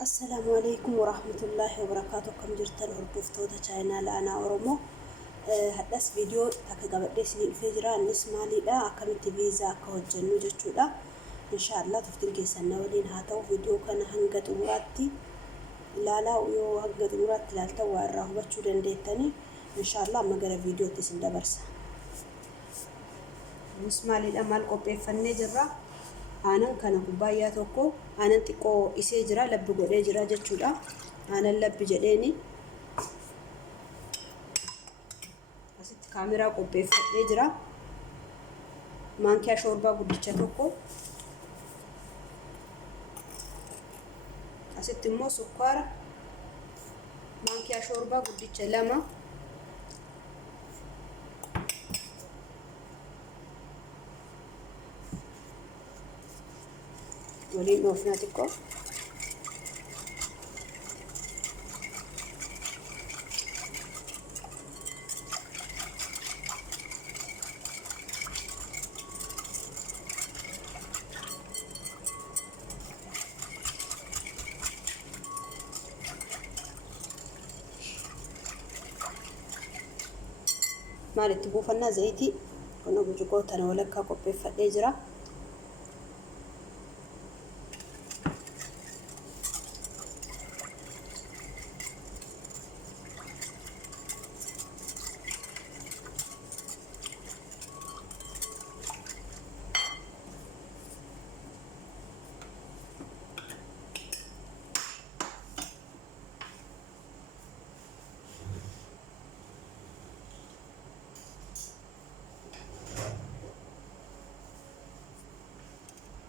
السلام عليكم ورحمة الله وبركاته. كم جرتن هردفتو تشاينال أنا أورمو هدس فيديو تكقبل ديسني الفجرة نسمع لي لا أكمل فيزا كوجنو جتشولا إن شاء الله تفتن كيسنا ولين هاتو فيديو كان هنقت مراتي لا ويو هنقت مراتي لا توا الرهبة تشودن ديتني إن شاء الله ما جرى فيديو تسند برسا نسمع لي الأمل قبي فني جرا aanan kana kubbayyaa tokko aanan xiqqoo isee jira labbi godhee jira jechuudha. Aanan labbi jedheeni asitti kaameraa qopheeffadhee jira. Maankiyaa shoorbaa guddicha tokko asitti immoo sukkaara maankiyaa shoorbaa guddicha lama ولين نوفناتكو مالي تبوفنا زيتي كنا بجوكوتنا ولكا قبي فالإجرا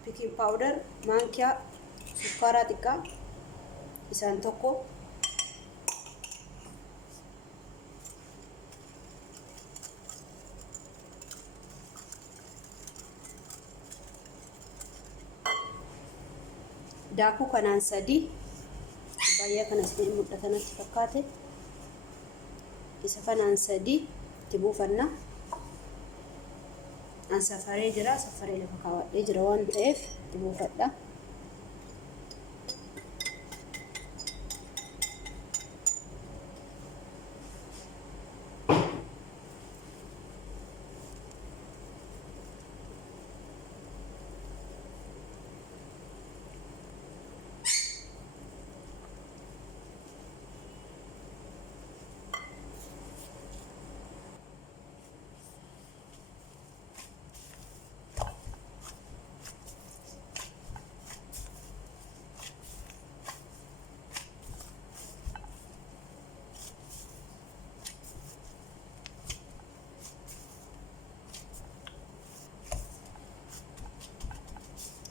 baking powder maankiyaa sukkaaraa xiqqaa isaan tokko daakuu kanaan sadii baay'ee kanas ni mul'atanatti fakkaate isa kanaan sadii itti buufanna. An safaree jira safaree lafa kaawwadhee jira waan ta'eef itti buufadha.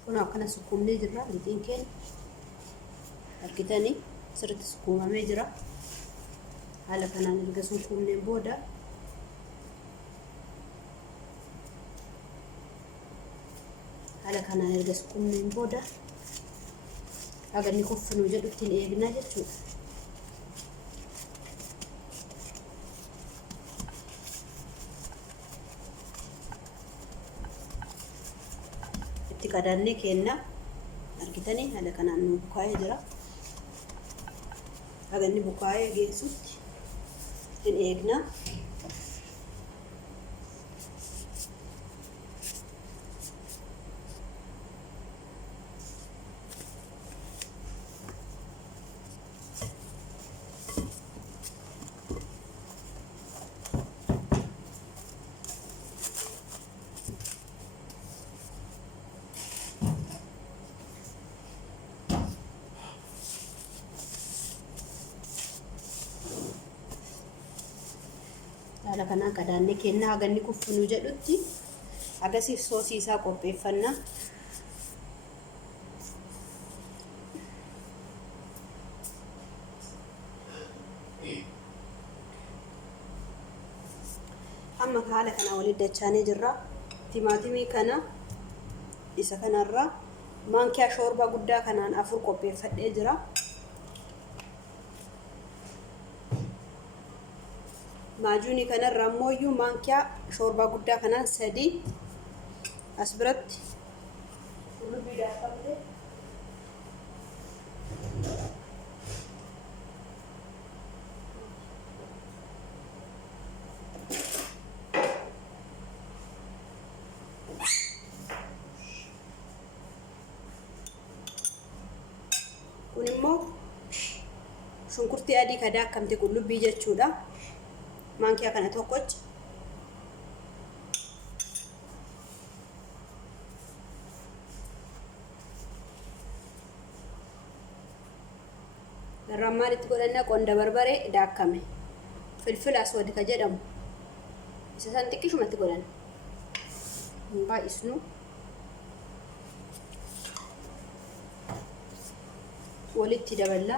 Kuna akkana sukkuumnee jirra lixiin keenya argitanii sirriitti sukkuumamee jira. Haala kanaan erga sukkuumneen booda haga inni kuffinuu jedhutti hin eegnaa jechuudha. Kadannee kenna argitanii haala kanaan nu bukaa'ee jira. Haga inni bukaa'ee geessutti hin eegna. Haala kanaan kadannee kenna haga inni kuffinuu jedhutti agasiif soosii isaa qopheeffanna. Amma haala kanaan waliin dachaanee jirra. Timaatimii kana isa kanarraa maankiyaa shoorbaa guddaa kanaan 4 qopheeffadhee jira. Maajuunii kanarraa ammoo maankiyaa shoorbaa guddaa kanaan 3 as biratti qullubbii daakkamte shunkurtii adii ka daakkamte qullubbii jechuudha. Maankiyaa kana tokkochi. Rammaan itti godhanna qonda barbaree daakkame. Filfila aswadi ka jedhamu. Isa san xiqqishumatti godhanna. Baay'isnu. Walitti daballa.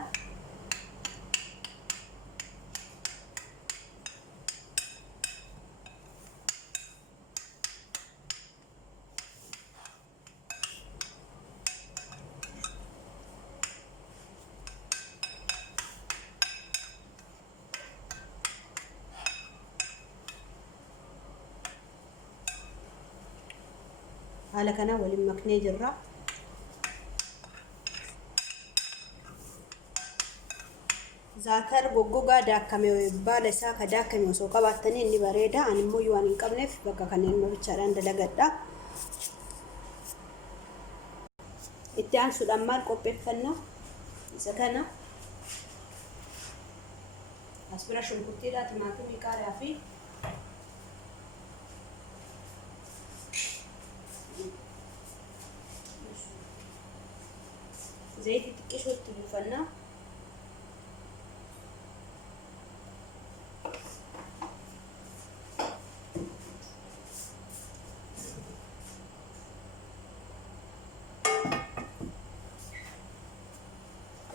Haala kana waliin maknee jirra. Zaatar goggogaa daakkame baala isaa ka daakkame osoo qabaattanii inni bareeda. Ani immoo waan hin qabneef bakka kanneen bichaadhaan dalagadha. Itti aansuudhaan maal qopheeffannaa? Isa kana as bira shunkurtiidhaa, timaatimii, qaaraa fi zayitii xiqqishoo itti buufannaa.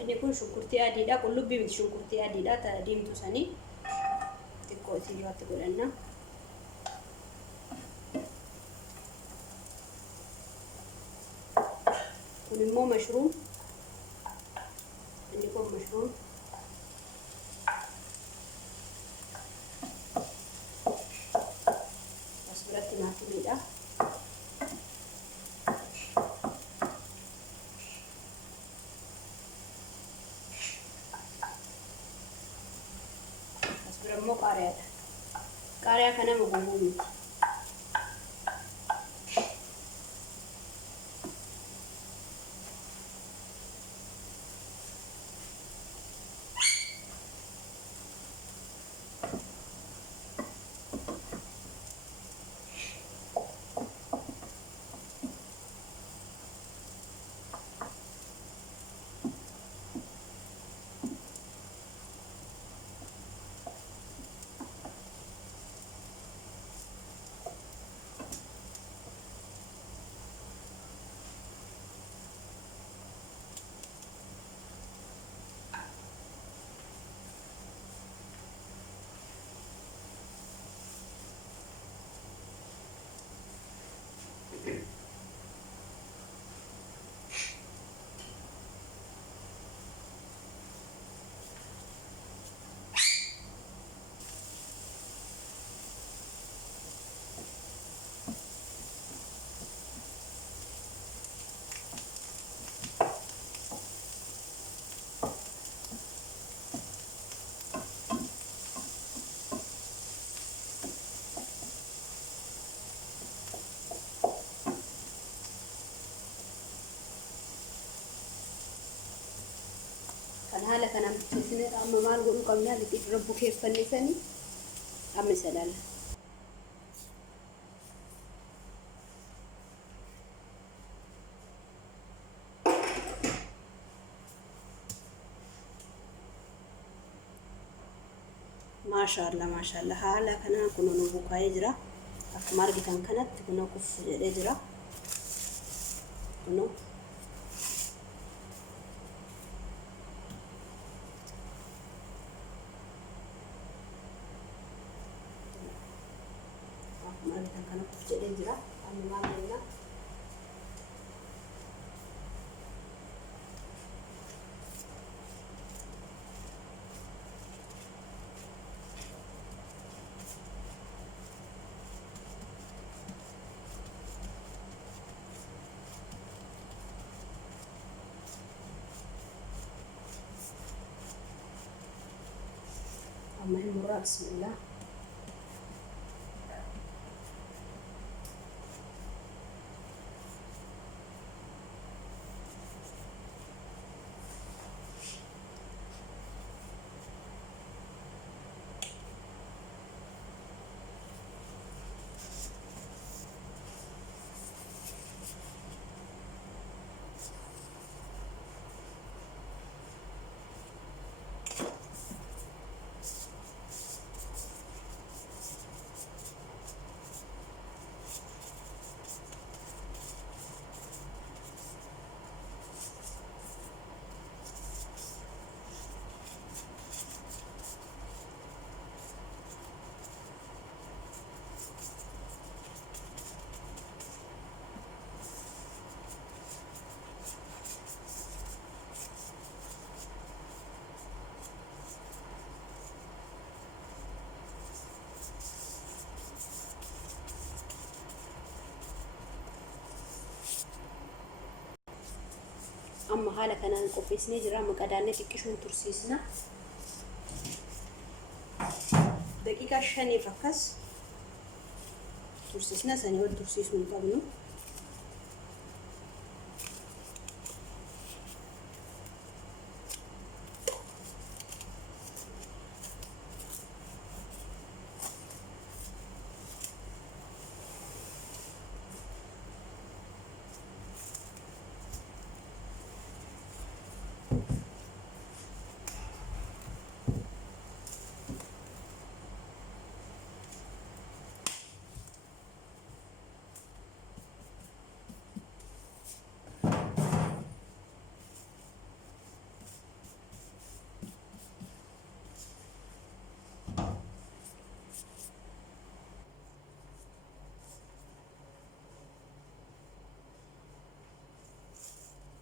Ini kun shunkurtii adiidha. Qullubbii miti shunkurtii adiidha. Ta diimtuu sanii xiqqoo isii irratti godhanna. Kun immoo mashruum. Ini kun mashruum. As biratti timaatimiidha. As bira immoo qaariyaadha. Qaariyaa kana magoguu miti. Kan haala kanaan bukeessine amma maal godhuu qabna? Liqii dura bukeeffannee amma isa ilaalla. Maashaallah haala kanaan kun nu bukaayee jira. Akkuma argitan kanatti kun kuffu jedhee jira. Kun maalikan kana kuf jedhee jira. Amma maal jenna? Amma himurraa bismillah. amma haala kanaan qopheessinee jira. Maqadaanee xiqqishuun tursiisna. Daqiiqaa 5 akkas tursiisna. Sanii ol tursiisuu hin qabnu.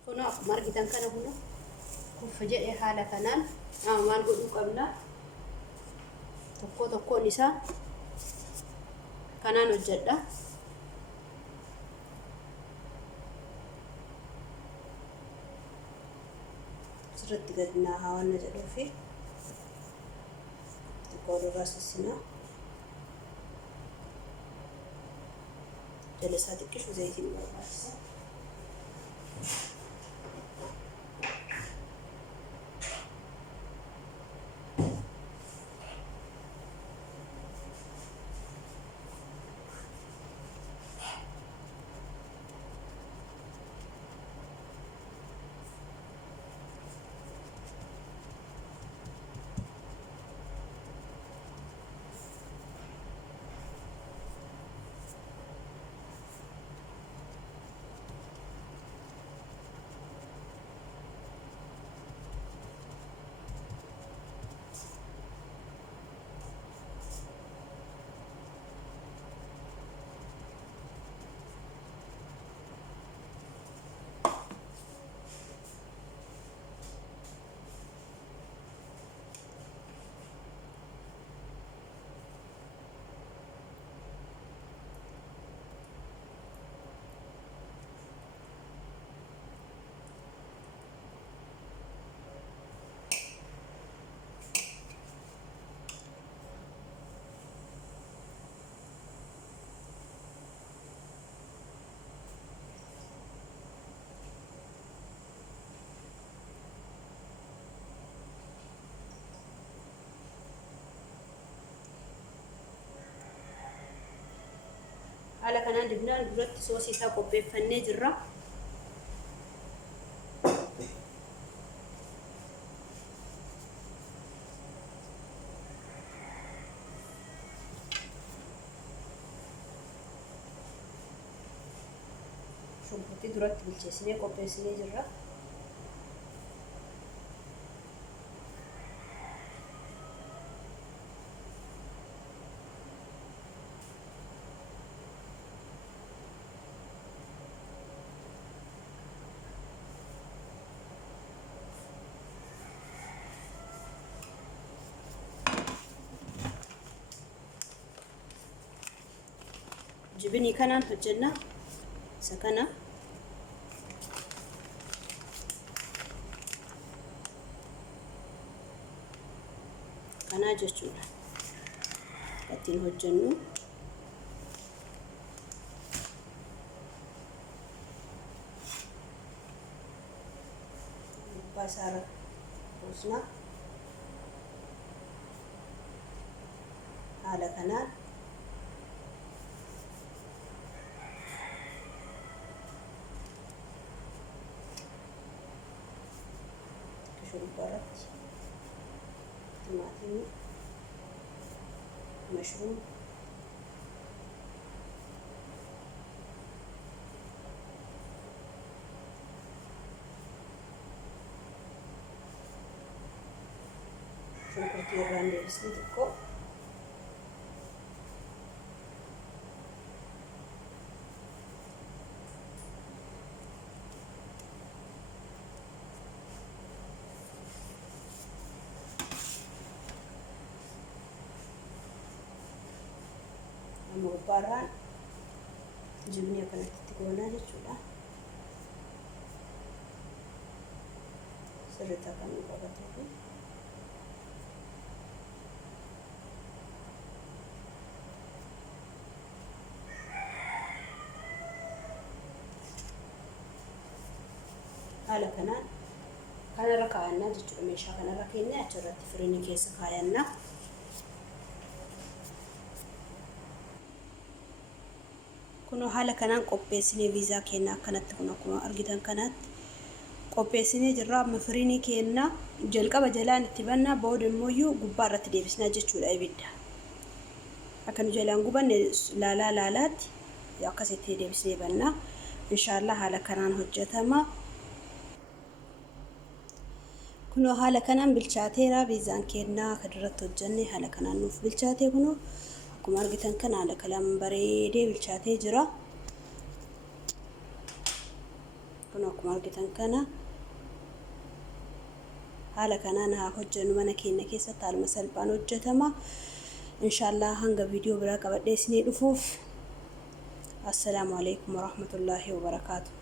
Kuna akkuma argitan kana hunda kuffa jedhee haala kanaan maal godhuu qabna. Tokkoon isaa kanaan hojjedha. Asirratti gadi naa hawaanna jedhuu fi tokko irraa sissina. Jala isaa xiqqishu zayitiin barbaachisa. Haala kanaan dibnaan duratti soosii isaa qopheeffannee jirra. Shunkurtii duratti bilcheessinee qopheessinee jirra. Jibinii kanaan hojjenna. Isa kana kanaa jechuudha. Ittiin hojjennu basaara buusna. Haala kanaan شوربات طماطم مشروم شوربة الراندي بسيطة Barang jumnya kana titik mana jechuudha. sirriitti akka nu qabatuuf. Haala kanaan kanarra kaa'annaa jechuudha. Meeshaa kanarra keenya achirratti firiinii keessa kaa'annaa. Kun haala kanaan qopheessinee viizaa keenya akkanatti kun akkuma argitan kanatti qopheessinee jirra. Amma firiinii keenya jalqaba jalaan itti bannaa, booda immoo gubbaa irratti deebisnaa jechuudha ibidda. Akka nu jalaan gubanne laalaatti akkasitti deebisnee bannaa. Inshallah haala kanaan hojjetama. Kun haala kanaan bilchaateera viizaan keenya kadirratti hojjenne haala kanaan nuuf bilchaatee kun akkuma argitan kana haala kanaan bareedee bilchaatee jira. Kun akkuma argitan kana haala kanaan haa hojjennu mana keenya keessatti haaluma salphaan hojjetama. Inshallah hanga viidiyoo biraa qabadhee isinii dhufuuf. Assalaamu alaykum wa rahmatullahi wa barakaatuh.